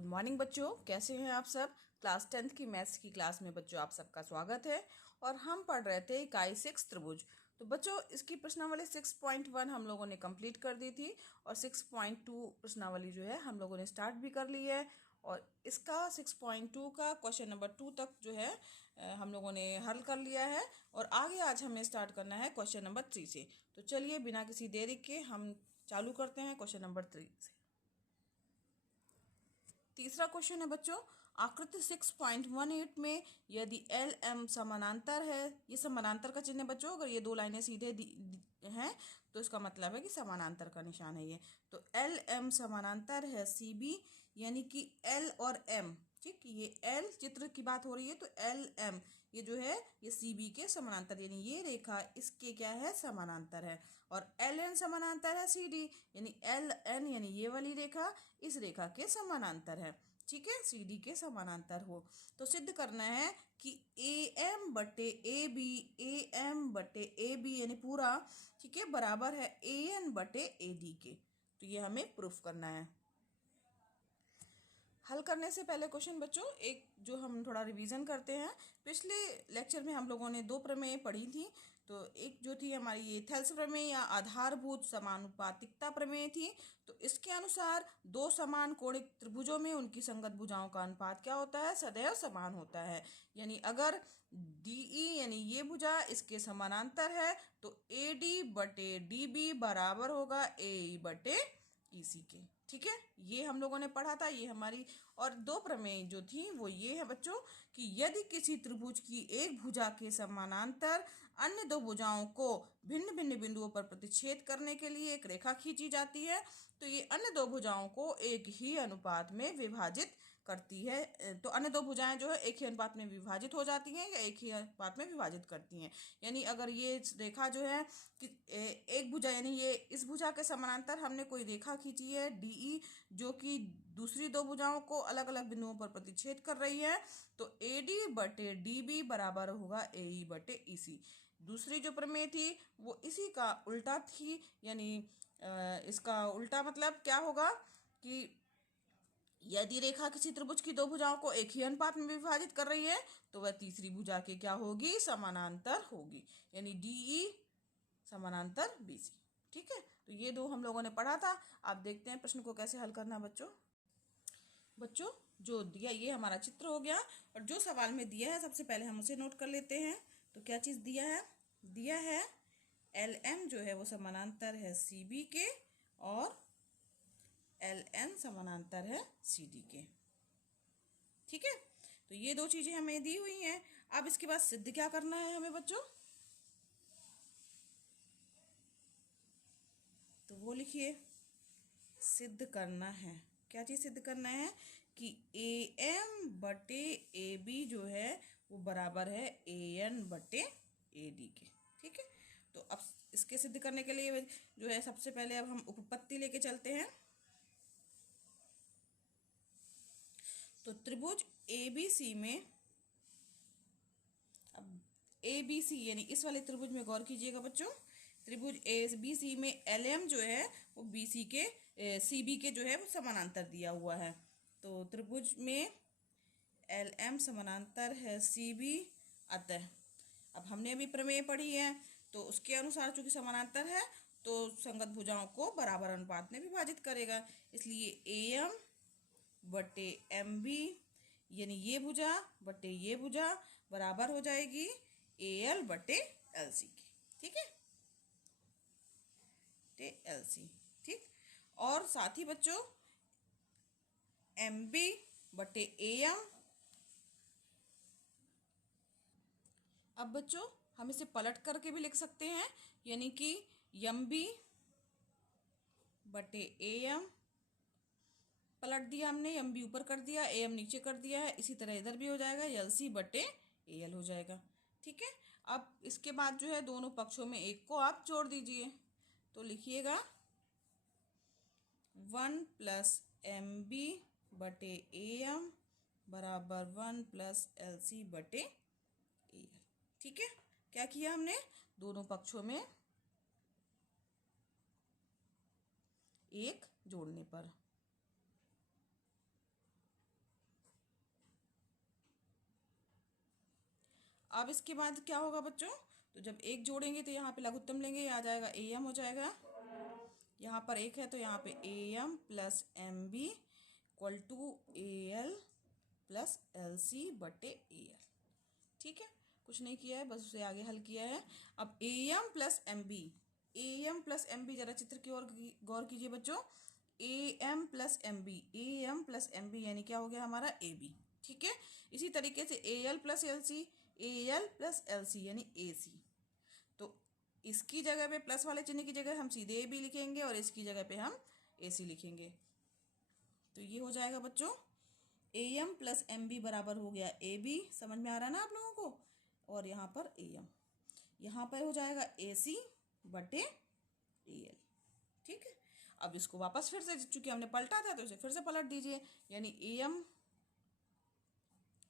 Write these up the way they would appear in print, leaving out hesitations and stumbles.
Good morning बच्चों, कैसे हैं आप सब। क्लास 10th की मैथ्स की क्लास में बच्चों आप सबका स्वागत है। और हम पढ़ रहे थे इकाई 6 त्रिभुज। तो बच्चों इसकी प्रश्नावली 6.1 हम लोगों ने कंप्लीट कर दी थी और 6.2 प्रश्नावली जो है हम लोगों ने स्टार्ट भी कर ली है। और इसका 6.2 का क्वेश्चन नंबर 2 तक जो है हम लोगों ने हल कर लिया है। और आगे आज हमें स्टार्ट करना है क्वेश्चन नंबर 3 से। तो चलिए बिना किसी देरी के हम चालू करते हैं क्वेश्चन नंबर 3 से। तीसरा क्वेश्चन है बच्चों, आकृति 6.18 में यदि एल एम समानांतर है, ये समानांतर का चिन्ह है बच्चों। अगर ये दो लाइनें सीधे हैं तो इसका मतलब है कि समानांतर का निशान है ये। तो एल एम समानांतर है सी बी, यानी कि एल और एम, ठीक, ये एल चित्र की बात हो रही है तो एल एम ये जो है ये सी बी के समानांतर, यानी ये रेखा इसके क्या है, समानांतर है। और एल एन समानांतर है सी डी, यानी एल एन यानी ये वाली रेखा इस रेखा के समानांतर है। ठीक है, सी डी के समानांतर हो तो सिद्ध करना है कि ए एम बटे ए बी, ए एम बटे ए बी यानी पूरा, ठीक है, बराबर है ए एन बटे ए डी के। तो ये हमें प्रूफ करना है। हल करने से पहले क्वेश्चन बच्चों एक जो हम थोड़ा रिवीजन करते हैं। पिछले लेक्चर में हम लोगों ने दो प्रमेय पढ़ी थी। तो एक जो थी हमारी ये थेल्स प्रमेय या आधारभूत समानुपातिकता प्रमेय थी। तो इसके अनुसार दो समान कोणिक त्रिभुजों में उनकी संगत भुजाओं का अनुपात क्या होता है, सदैव समान होता है। यानी अगर डी ई यानी ये भुजा इसके समानांतर है तो ए डी बटे डी बी बराबर होगा ए ई बटे ई सी के। ठीक है, ये हम लोगों ने पढ़ा था। ये हमारी और दो प्रमेय जो थी वो ये है बच्चों कि यदि किसी त्रिभुज की एक भुजा के समानांतर अन्य दो भुजाओं को भिन्न भिन्न बिंदुओं पर प्रतिच्छेद करने के लिए एक रेखा खींची जाती है तो ये अन्य दो भुजाओं को एक ही अनुपात में विभाजित करती है। तो अन्य दो भुजाएं जो है एक ही अनुपात में विभाजित हो जाती हैं या एक ही अनुपात में विभाजित करती हैं। यानी अगर ये रेखा जो है कि एक भुजा यानी ये इस भुजा के समानांतर हमने कोई रेखा खींची है डी ई जो कि दूसरी दो भुजाओं को अलग अलग बिंदुओं पर प्रतिच्छेद कर रही है तो ए डी बटे डी बी बराबर होगा ए ई बटे ई सी। दूसरी जो प्रमेय थी वो इसी का उल्टा थी, यानी इसका उल्टा मतलब क्या होगा कि यदि रेखा किसी त्रिभुज की दो भुजाओं को एक ही अनुपात में विभाजित कर रही है तो वह तीसरी भुजा के क्या होगी, समानांतर होगी, यानी डी ई समानांतर बी सी। ठीक है, तो ये दो हम लोगों ने पढ़ा था। आप देखते हैं प्रश्न को कैसे हल करना। बच्चों जो दिया ये हमारा चित्र हो गया और जो सवाल में दिया है सबसे पहले हम उसे नोट कर लेते हैं। तो क्या चीज़ दिया है एल एम जो है वो समानांतर है सी बी के और एल एन समानांतर है सी डी के। ठीक है, तो ये दो चीजें हमें दी हुई हैं। अब इसके बाद सिद्ध क्या करना है हमें बच्चों, तो वो लिखिए, सिद्ध करना है। क्या चीज सिद्ध करना है कि ए एम बटे ए बी जो है वो बराबर है ए एन बटे ए डी के। ठीक है, तो अब इसके सिद्ध करने के लिए जो है सबसे पहले अब हम उपपत्ति लेके चलते हैं। तो त्रिभुज ए बी सी में, अब ए बी सी यानी इस वाले त्रिभुज में गौर कीजिएगा बच्चों। त्रिभुज ए बी सी में एल एम जो है वो बी सी के सी बी के जो है वो समानांतर दिया हुआ है। तो त्रिभुज में एल एम समानांतर है सी बी, अतः अब हमने अभी प्रमेय पढ़ी है तो उसके अनुसार चूंकि समानांतर है तो संगत भुजाओं को बराबर अनुपात में विभाजित करेगा। इसलिए ए एम बटे एम बी यानी ये भुजा बटे ये भुजा बराबर हो जाएगी ए एल बटे एल सी की। ठीक है, एल सी। ठीक, और साथ ही बच्चों एम बी बटे ए एम। अब बच्चों हम इसे पलट करके भी लिख सकते हैं, यानी कि एम बी बटे ए एम, पलट दिया हमने, एम बी ऊपर कर दिया, ए एम नीचे कर दिया है। इसी तरह इधर भी हो जाएगा, एल सी बटे ए एल हो जाएगा। ठीक है, अब इसके बाद जो है दोनों पक्षों में एक को आप जोड़ दीजिए। तो लिखिएगा 1 प्लस एम बी बटे ए एम बराबर 1 प्लस एल सी बटे ए एल। ठीक है, क्या किया हमने, दोनों पक्षों में एक जोड़ने पर। अब इसके बाद क्या होगा बच्चों, तो जब एक जोड़ेंगे तो यहाँ पे लघुत्तम लेंगे, ये आ जाएगा ए एम हो जाएगा। यहाँ पर एक है तो यहाँ पे A M plus M B equal to A L plus L C बटे ए एल। ठीक है, कुछ नहीं किया है, बस उसे आगे हल किया है। अब A M plus M B, A M plus M B, जरा चित्र की ओर गौर कीजिए बच्चों। A M plus M B, A M plus M B यानी क्या हो गया हमारा ए बी। ठीक है, इसी तरीके से A L plus L C, A L plus L C यानी ए सी। तो इसकी जगह पे प्लस वाले चिन्ह की जगह हम सीधे ए बी लिखेंगे और इसकी जगह पे हम ए सी लिखेंगे। तो ये हो जाएगा बच्चों A M plus M B बराबर हो गया ए बी, समझ में आ रहा है ना आप लोगों को। और यहाँ पर ए एम, यहाँ पर हो जाएगा ए सी बटे ए एल। ठीक है, अब इसको वापस फिर से, चूंकि हमने पलटा था तो इसे फिर से पलट दीजिए, यानी ए एम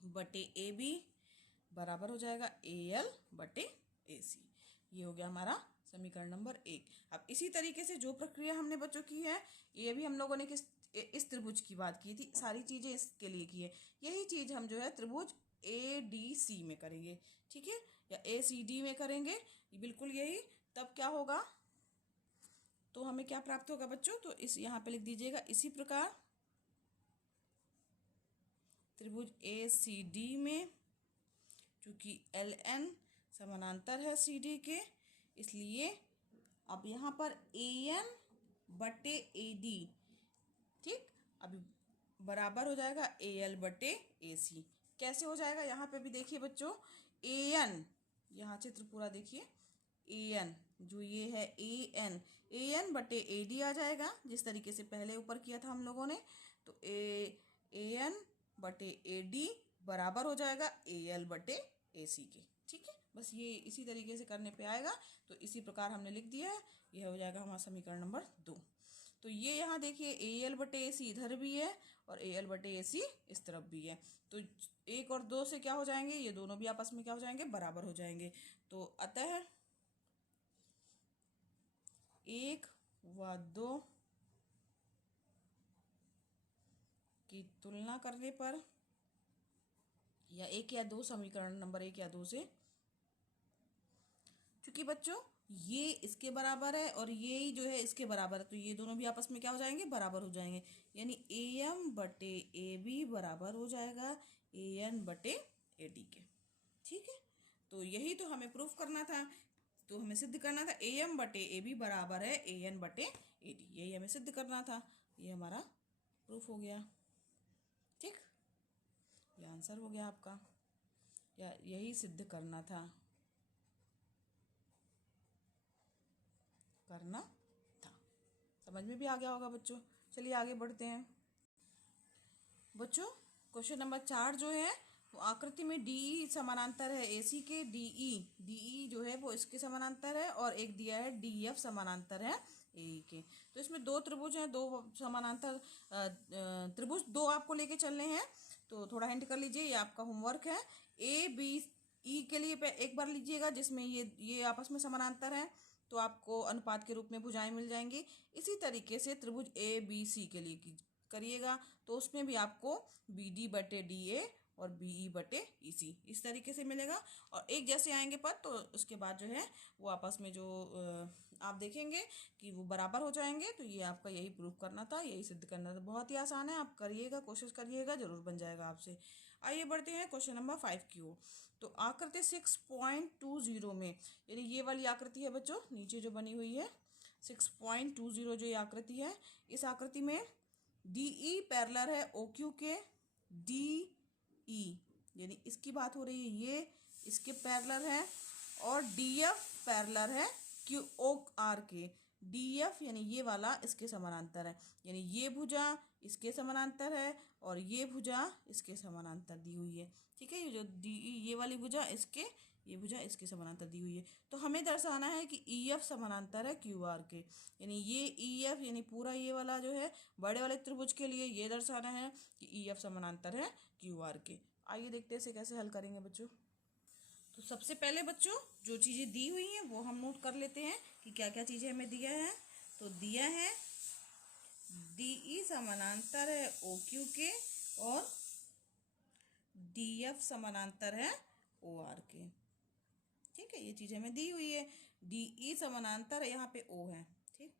बटे ए बी बराबर हो जाएगा ए एल बटे ए सी। ये हो गया हमारा समीकरण नंबर 1। अब इसी तरीके से जो प्रक्रिया हमने बच्चों की है, ये भी हम लोगों ने इस त्रिभुज की बात की थी, सारी चीज़ें इसके लिए की है। यही चीज़ हम जो है त्रिभुज ए डी सी में करेंगे। ठीक है, या ए सी डी में करेंगे, बिल्कुल यही। तब क्या होगा, तो हमें क्या प्राप्त होगा बच्चों, तो इस यहाँ पे लिख दीजिएगा, इसी प्रकार त्रिभुज ए सी डी में, चूंकि एल एन समानांतर है सी डी के, इसलिए अब यहाँ पर ए एन बटे ए डी, ठीक, अभी बराबर हो जाएगा ए एल बटे ए सी। कैसे हो जाएगा, यहाँ पे भी देखिए बच्चों, ए एन, यहाँ चित्र पूरा देखिए, ए एन जो ये है ए एन बटे ए डी आ जाएगा, जिस तरीके से पहले ऊपर किया था हम लोगों ने। तो ए एन बटे ए डी बराबर हो जाएगा ए एल बटे ए सी के। ठीक है, बस ये इसी तरीके से करने पे आएगा। तो इसी प्रकार हमने लिख दिया है, यह हो जाएगा हमारा समीकरण नंबर 2। तो ये यहाँ देखिए ए एल बटे ए सी इधर भी है और ए एल बटे ए सी इस तरफ भी है। तो 1 और 2 से क्या हो जाएंगे, ये दोनों भी आपस में क्या हो जाएंगे, बराबर हो जाएंगे। तो अतः 1 व 2 की तुलना करने पर, या 1 या 2 समीकरण नंबर 1 या 2 से, क्योंकि बच्चों ये इसके बराबर है और ये ही जो है इसके बराबर है, तो ये दोनों भी आपस में क्या हो जाएंगे, बराबर हो जाएंगे। यानी ए एम बटे ए बी बराबर हो जाएगा ए एन बटे ए डी के। ठीक है, तो यही तो हमें प्रूफ करना था, तो हमें सिद्ध करना था ए एम बटे ए बी बराबर है ए एन बटे ए डी, यही हमें सिद्ध करना था। ये हमारा प्रूफ हो गया। ठीक, ये आंसर हो गया आपका, या यही सिद्ध करना था, समझ में भी आ गया होगा बच्चों। चलिए आगे बढ़ते हैं बच्चों। क्वेश्चन नंबर 4 जो है, वो आकृति में डी समानांतर है ए सी के, डी जो है वो इसके समानांतर है, और एक दिया है डी एफ समानांतर है ए के। तो इसमें 2 त्रिभुज हैं, 2 समानांतर त्रिभुज 2 आपको लेके चलने हैं। तो थोड़ा हिंट कर लीजिए, ये आपका होमवर्क है। ए बी ई के लिए एक बार लीजिएगा, जिसमें ये आपस में समानांतर है, तो आपको अनुपात के रूप में भुजाएं मिल जाएंगी। इसी तरीके से त्रिभुज ए बी सी के लिए करिएगा, तो उसमें भी आपको बी डी बटे डी ए और बी ई बटे ई सी इस तरीके से मिलेगा। और एक जैसे आएंगे पद, तो उसके बाद जो है वो आपस में जो आप देखेंगे कि वो बराबर हो जाएंगे। तो ये आपका यही प्रूफ करना था, यही सिद्ध करना था। बहुत ही आसान है, आप करिएगा, कोशिश करिएगा, जरूर बन जाएगा आपसे। आइए बढ़ते हैं क्वेश्चन नंबर 5 की ओर। तो आकृति 6.20 में, यानी ये वाली आकृति है बच्चों, नीचे जो बनी हुई है 6.20 जो ये आकृति है, इस आकृति में डी ई पैरेलल है ओ क्यू के, डी ई यानी इसकी बात हो रही है, ये इसके पैरेलल है, और डी एफ पैरेलल है क्यू ओ आर के। डी एफ यानी ये वाला इसके समानांतर है, यानी ये भुजा इसके समानांतर है और ये भुजा इसके समानांतर दी हुई है। ठीक है, ये जो डी ये वाली भुजा इसके, ये भुजा इसके समानांतर दी हुई है। तो हमें दर्शाना है कि ई एफ समानांतर है क्यू आर के, यानी ये ई एफ यानी पूरा ये वाला जो है बड़े वाले त्रिभुज के लिए ये दर्शाना है कि ई एफ समानांतर है क्यू आर के। आइए देखते हैं इसे कैसे हल करेंगे बच्चों। तो सबसे पहले बच्चों जो चीज़ें दी हुई हैं वो हम नोट कर लेते हैं कि क्या क्या चीज़ें हमें दिया है। तो दिया है डी ई समानांतर है ओ क्यू के और डी एफ समानांतर है ओ आर के। ठीक है, ये चीज़ हमें दी हुई है। डी ई समानांतर है, यहाँ पे ओ है। ठीक,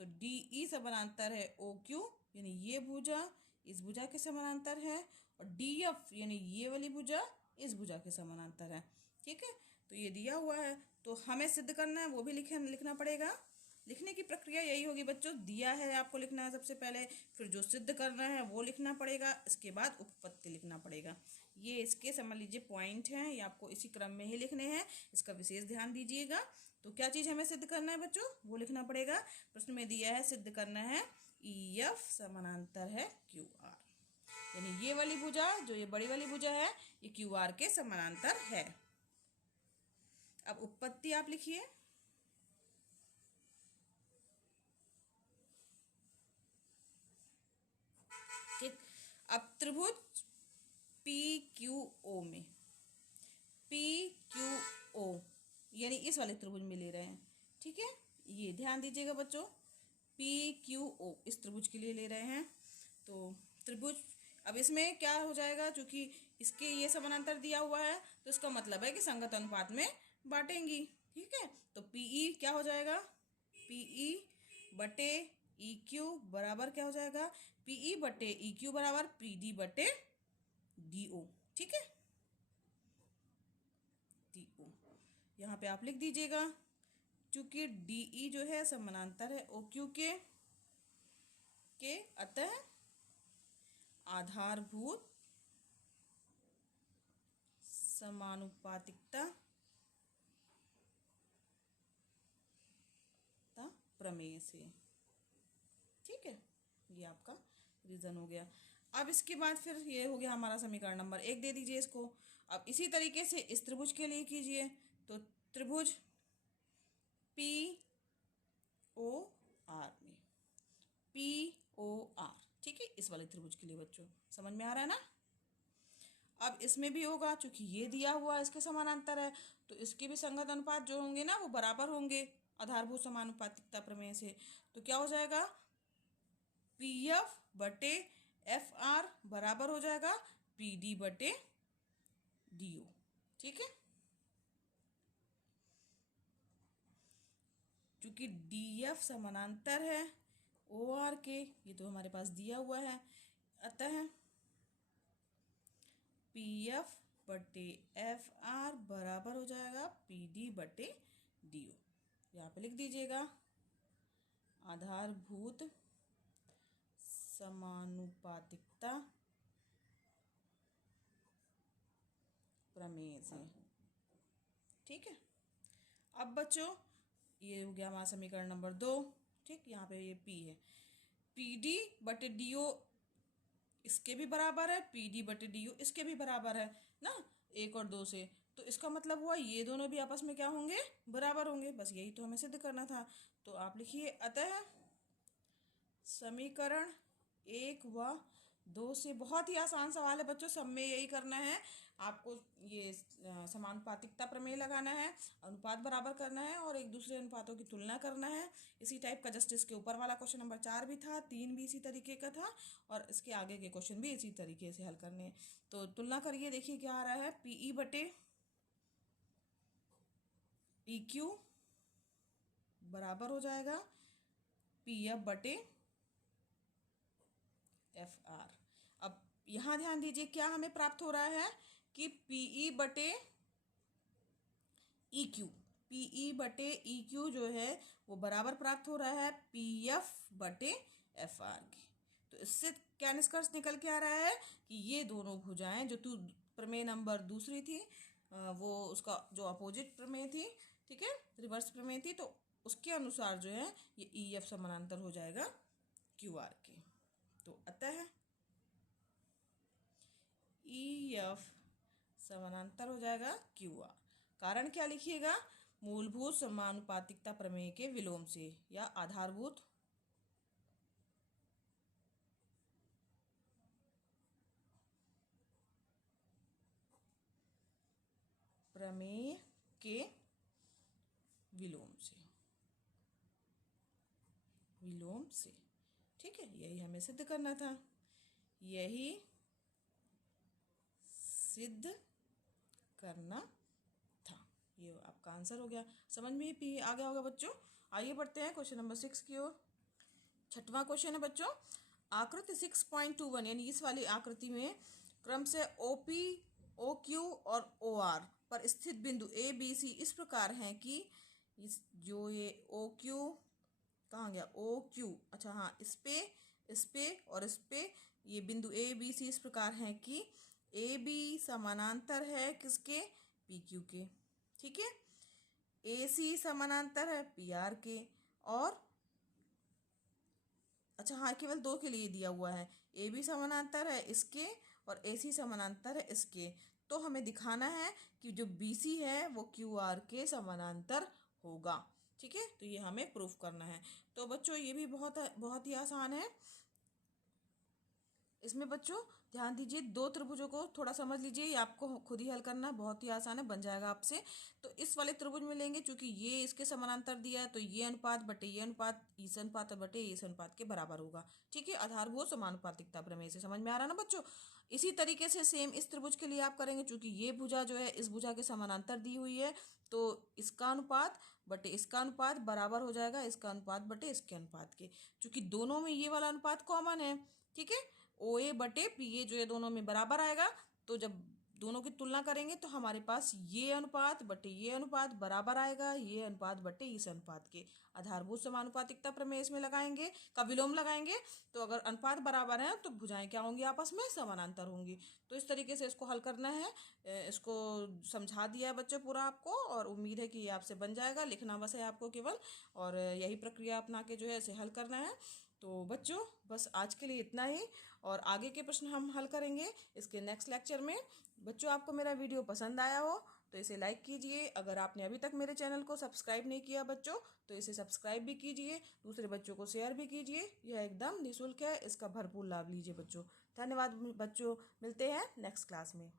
तो डी ई समानांतर है ओ क्यू, यानी ये भुजा इस भुजा के समानांतर है, और डी एफ यानी ये वाली भुजा इस भुजा के समानांतर है। ठीक है, तो ये दिया हुआ है, तो हमें सिद्ध करना है, वो भी लिखना पड़ेगा। लिखने की प्रक्रिया यही होगी बच्चों, दिया है आपको लिखना है सबसे पहले, फिर जो सिद्ध करना है वो लिखना पड़ेगा, इसके बाद उपपत्ति लिखना पड़ेगा। ये इसके समझ लीजिए पॉइंट हैं, ये आपको इसी क्रम में ही लिखने हैं, इसका विशेष ध्यान दीजिएगा। तो क्या चीज़ हमें सिद्ध करना है बच्चों, वो लिखना पड़ेगा। प्रश्न में दिया है सिद्ध करना है ई एफ समानांतर है क्यू आर, यानी ये वाली भुजा जो ये बड़ी वाली भुजा है ये क्यू आर के समानांतर है। अब उपपत्ति आप लिखिए। ठीक, अब त्रिभुज पी क्यू ओ में, पी क्यू ओ यानी इस वाले त्रिभुज में ले रहे हैं। ठीक है, ये ध्यान दीजिएगा बच्चों, पी क्यू ओ इस त्रिभुज के लिए ले रहे हैं। तो त्रिभुज, अब इसमें क्या हो जाएगा, चूंकि इसके ये समानांतर दिया हुआ है तो इसका मतलब है कि संगत अनुपात में बांटेंगी। ठीक है, तो पीई क्या हो जाएगा, पीई बटे ई क्यू बराबर क्या हो जाएगा, पीई बटे ई क्यू बराबर पीडी बटे डी ओ। ठीक है, डी ओ यहाँ पे आप लिख दीजिएगा, चूंकि डीई जो है समानांतर है ओ क्यू के अतः आधारभूत समानुपातिकता प्रमेय से। ठीक है, ये आपका रीजन हो गया। अब इसके बाद फिर ये हो गया हमारा समीकरण नंबर 1, दे दीजिए इसको। अब इसी तरीके से इस त्रिभुज के लिए कीजिए, तो त्रिभुज पी ओ आर में, पी ओ आर, ठीक है, इस वाले त्रिभुज के लिए बच्चों समझ में आ रहा है ना। अब इसमें भी होगा, चूंकि ये दिया हुआ इसके समानांतर है तो इसके भी संगत अनुपात जो होंगे ना वो बराबर होंगे आधारभूत समानुपातिकता प्रमेय से। तो क्या हो जाएगा, पी एफ बटे एफ आर बराबर हो जाएगा पी डी बटे डी ओ। ठीक है, क्योंकि डी एफ समानांतर है ओ आर के, ये तो हमारे पास दिया हुआ है, अतः पी एफ बटे एफ आर बराबर हो जाएगा पी डी बटे डी ओ। यहाँ पे लिख दीजिएगा आधारभूत समानुपातिकता प्रमेय से। ठीक है, अब बच्चों ये हो गया हमारा समीकरण नंबर 2। ठीक, यहाँ पे ये पी है, पी डी बटे डी ओ इसके भी बराबर है, पी डी बटे डी ओ इसके भी बराबर है ना, 1 और 2 से। तो इसका मतलब हुआ ये दोनों भी आपस में क्या होंगे, बराबर होंगे। बस यही तो हमें सिद्ध करना था। तो आप लिखिए अतः समीकरण 1 व 2 से, बहुत ही आसान सवाल है बच्चों, सब में यही करना है आपको, ये समानुपातिकता प्रमेय लगाना है, अनुपात बराबर करना है और एक दूसरे अनुपातों की तुलना करना है। इसी टाइप का जस्ट इसके ऊपर वाला क्वेश्चन नंबर 4 भी था, 3 भी इसी तरीके का था, और इसके आगे के क्वेश्चन भी इसी तरीके से हल करने। तो तुलना करिए, देखिए क्या आ रहा है, पीई बटे ई क्यू बराबर हो जाएगा पी एफ बटे एफ आर। अब यहाँ ध्यान दीजिए क्या हमें प्राप्त हो रहा है कि पीई बटे ई क्यू, पीई बटे ई क्यू जो है वो बराबर प्राप्त हो रहा है पी एफ बटे एफ आर के। तो इससे क्या निष्कर्ष निकल के आ रहा है कि ये दोनों भुजाएं जो प्रमेय नंबर दूसरी थी, वो उसका जो अपोजिट प्रमेय थी, ठीक है, रिवर्स प्रमेय थी, तो उसके अनुसार जो है ये ई एफ समानांतर हो जाएगा क्यू आर के। तो अतः ई एफ समानांतर हो जाएगा क्यू आर। कारण क्या लिखिएगा, मूलभूत समानुपातिकता प्रमेय के विलोम से या आधारभूत प्रमेय के विलोम से, विलोम से। ठीक है, यही हमें सिद्ध करना था, यही सिद्ध करना था। ये आपका आंसर हो गया। समझ में भी आ गया होगा बच्चों। आइए बढ़ते हैं क्वेश्चन नंबर 6 की ओर। छठवां क्वेश्चन है बच्चों, आकृति 6.21 यानी इस वाली आकृति में क्रम से OP, OQ और OR पर स्थित बिंदु ABC इस प्रकार हैं कि इस जो ये OQ कहाँ गया, OQ, अच्छा हाँ, इस पे और इस पे ये बिंदु ABC इस प्रकार हैं कि AB समानांतर है किसके, PQ के। ठीक है, AC समानांतर है PR के, और अच्छा हाँ, केवल दो के लिए दिया हुआ है, AB समानांतर है इसके और AC समानांतर है इसके। तो हमें दिखाना है कि जो BC है वो QR के समानांतर होगा। ठीक है, तो ये हमें प्रूफ करना है। तो बच्चों ये भी बहुत ही आसान है। इसमें बच्चों ध्यान दीजिए, दो त्रिभुजों को थोड़ा समझ लीजिए, ये आपको खुद ही हल करना बहुत ही आसान है, बन जाएगा आपसे। तो इस वाले त्रिभुज में लेंगे, चूंकि ये इसके समानांतर दिया है तो ये अनुपात बटे ये अनुपात, इस अनुपात बटे इस अनुपात के बराबर होगा। ठीक है, आधारभूत समानुपातिकता प्रमेय से समझ में आ रहा ना बच्चों। इसी तरीके से सेम इस त्रिभुज के लिए आप करेंगे, चूंकि ये भुजा जो है इस भुजा के समानांतर दी हुई है, तो इसका अनुपात बटे इसका अनुपात बराबर हो जाएगा इसका अनुपात बटे इसके अनुपात के, चूंकि दोनों में ये वाला अनुपात कॉमन है। ठीक है, OA बटे PA जो ये दोनों में बराबर आएगा, तो जब दोनों की तुलना करेंगे तो हमारे पास ये अनुपात बटे ये अनुपात बराबर आएगा ये अनुपात बटे इस अनुपात के। आधारभूत समानुपातिकता प्रमेय इसमें लगाएंगे, का विलोम लगाएंगे, तो अगर अनुपात बराबर है तो भुजाएं क्या होंगी, आपस में समानांतर होंगी। तो इस तरीके से इसको हल करना है। इसको समझा दिया है बच्चों पूरा आपको, और उम्मीद है कि ये आपसे बन जाएगा। लिखना बस है आपको केवल, और यही प्रक्रिया अपना के जो है इसे हल करना है। तो बच्चों बस आज के लिए इतना ही, और आगे के प्रश्न हम हल करेंगे इसके नेक्स्ट लेक्चर में। बच्चों आपको मेरा वीडियो पसंद आया हो तो इसे लाइक कीजिए। अगर आपने अभी तक मेरे चैनल को सब्सक्राइब नहीं किया बच्चों, तो इसे सब्सक्राइब भी कीजिए, दूसरे बच्चों को शेयर भी कीजिए। यह एकदम निःशुल्क है, इसका भरपूर लाभ लीजिए बच्चों। धन्यवाद बच्चों, मिलते हैं नेक्स्ट क्लास में।